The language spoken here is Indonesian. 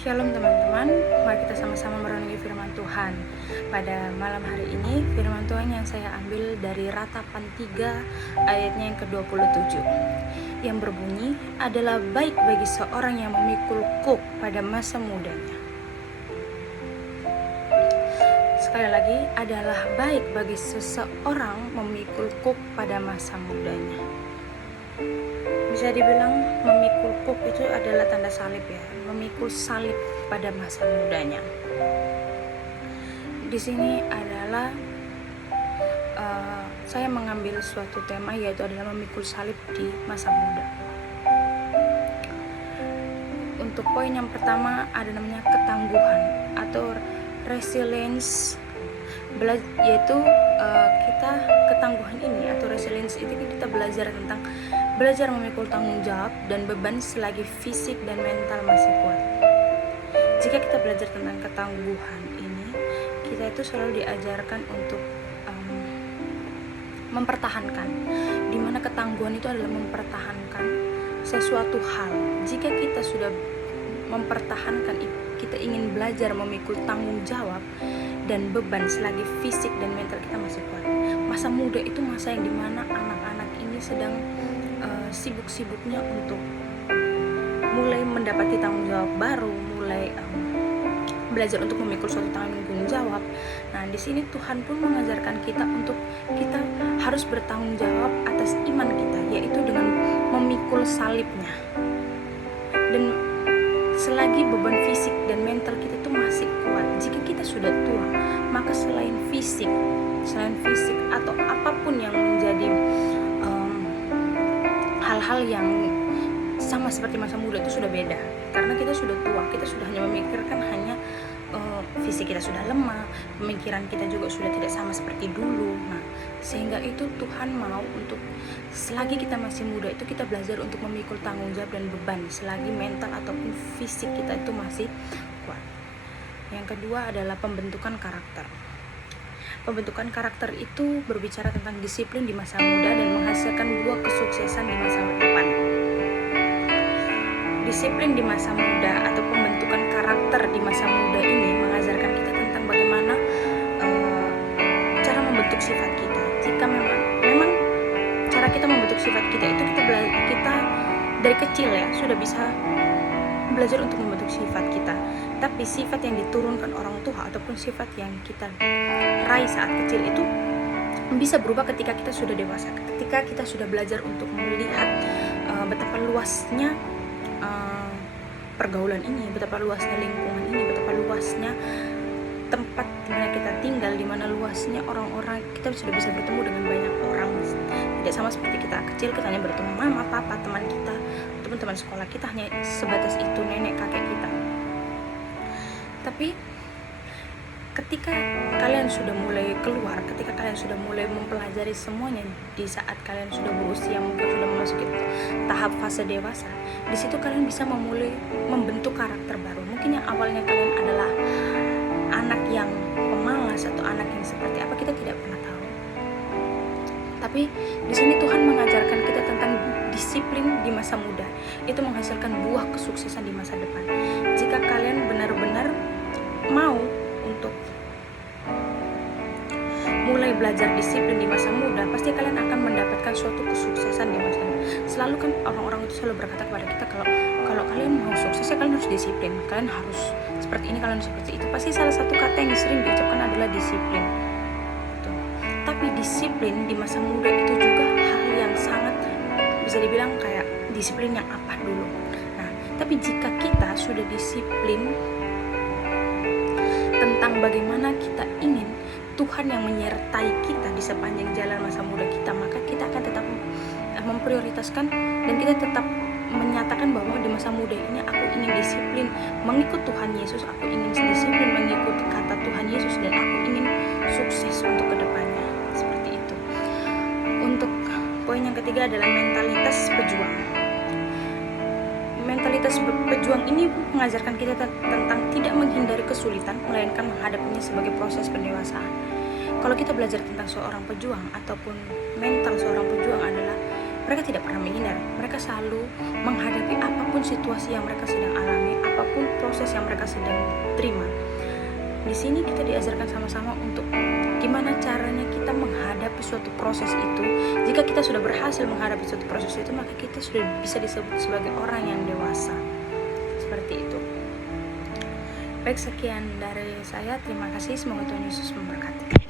Shalom teman-teman, mari kita sama-sama merenungi firman Tuhan. Pada malam hari ini, firman Tuhan yang saya ambil dari Ratapan 3 ayatnya yang ke-27 yang berbunyi, adalah baik bagi seorang yang memikul kuk pada masa mudanya. Sekali lagi, adalah baik bagi seseorang memikul kuk pada masa mudanya. Bisa dibilang memikul kuk itu adalah tanda salib ya, memikul salib pada masa mudanya. Di sini adalah saya mengambil suatu tema, yaitu adalah memikul salib di masa muda. Untuk poin yang pertama ada namanya ketangguhan atau resilience, yaitu kita ketangguhan ini atau resilience itu kita belajar memikul tanggung jawab dan beban selagi fisik dan mental masih kuat. Jika kita belajar tentang ketangguhan ini, kita itu selalu diajarkan untuk mempertahankan, dimana ketangguhan itu adalah mempertahankan sesuatu hal. Jika kita sudah mempertahankan, kita ingin belajar memikul tanggung jawab dan beban selagi fisik dan mental kita masih kuat. Masa muda itu masa yang dimana anak-anak ini sedang sibuk-sibuknya untuk mulai mendapati tanggung jawab baru, mulai belajar untuk memikul suatu tanggung jawab. Nah, di sini Tuhan pun mengajarkan kita untuk kita harus bertanggung jawab atas iman kita, yaitu dengan memikul salibnya. Dan selagi beban fisik dan mental kita itu masih kuat, jika kita sudah tua, maka selain fisik atau apapun yang menjadi hal-hal yang sama seperti masa muda itu sudah beda, karena kita sudah tua, kita sudah hanya memikirkan fisik kita sudah lemah, pemikiran kita juga sudah tidak sama seperti dulu. Nah, sehingga itu Tuhan mau untuk selagi kita masih muda itu kita belajar untuk memikul tanggung jawab dan beban selagi mental ataupun fisik kita itu masih kuat. Yang kedua adalah pembentukan karakter. Pembentukan karakter itu berbicara tentang disiplin di masa muda dan menghasilkan buah kesuksesan di masa depan. Disiplin di masa muda atau pembentukan karakter di masa muda ini mengajarkan kita tentang bagaimana cara membentuk sifat kita. Jika memang cara kita membentuk sifat kita itu kita dari kecil ya sudah bisa belajar untuk membentuk sifat kita. Tapi sifat yang diturunkan orang tua ataupun sifat yang kita raih saat kecil itu bisa berubah ketika kita sudah dewasa, ketika kita sudah belajar untuk melihat betapa luasnya pergaulan ini, betapa luasnya lingkungan ini, betapa luasnya tempat di mana kita tinggal, di mana luasnya orang-orang, kita sudah bisa bertemu dengan banyak orang. Tidak sama seperti kita kecil, kita hanya bertemu mama, papa, teman kita, teman-teman sekolah kita hanya sebatas itu, nenek, kakek kita. Tapi ketika kalian sudah mulai keluar, ketika kalian sudah mulai mempelajari semuanya, di saat kalian sudah berusia mungkin sudah memasuki tahap fase dewasa, di situ kalian bisa memulai membentuk karakter baru. Mungkin yang awalnya kalian adalah anak yang pemalas atau anak yang seperti apa, kita tidak pernah tahu. Tapi di sini Tuhan mengajarkan kita tentang disiplin di masa muda, itu menghasilkan buah kesuksesan di masa depan. Jika kalian benar-benar mau untuk mulai belajar disiplin di masa muda, pasti kalian akan mendapatkan suatu kesuksesan di masa muda. Selalu kan orang-orang itu selalu berkata kepada kita, kalau kalian mau sukses ya kalian harus disiplin, kalian harus seperti ini, kalian harus seperti itu. Pasti salah satu kata yang sering diucapkan adalah disiplin. Tuh. Tapi disiplin di masa muda itu juga hal yang sangat bisa dibilang kayak disiplin yang apa dulu. Nah, tapi jika kita sudah disiplin tentang bagaimana kita ingin Tuhan yang menyertai kita di sepanjang jalan masa muda kita, maka kita akan tetap memprioritaskan dan kita tetap menyatakan bahwa di masa muda ini aku ingin disiplin mengikut Tuhan Yesus, aku ingin disiplin mengikut kata Tuhan Yesus, dan aku ingin sukses untuk kedepannya. Seperti itu. Untuk poin yang ketiga adalah mentalitas pejuang. Mentalitas pejuang ini mengajarkan kita tentang tidak menghindari kesulitan, melainkan menghadapinya sebagai proses pendewasaan. Kalau kita belajar tentang seorang pejuang ataupun mental seorang pejuang adalah mereka tidak pernah menghindar, mereka selalu menghadapi apapun situasi yang mereka sedang alami, apapun apapun proses yang mereka sedang terima. Di sini kita diajarkan sama-sama untuk gimana caranya kita menghadapi suatu proses itu. Jika kita sudah berhasil menghadapi suatu proses itu, maka kita sudah bisa disebut sebagai orang yang dewasa. Seperti itu. Baik, sekian dari saya. Terima kasih. Semoga Tuhan Yesus memberkati.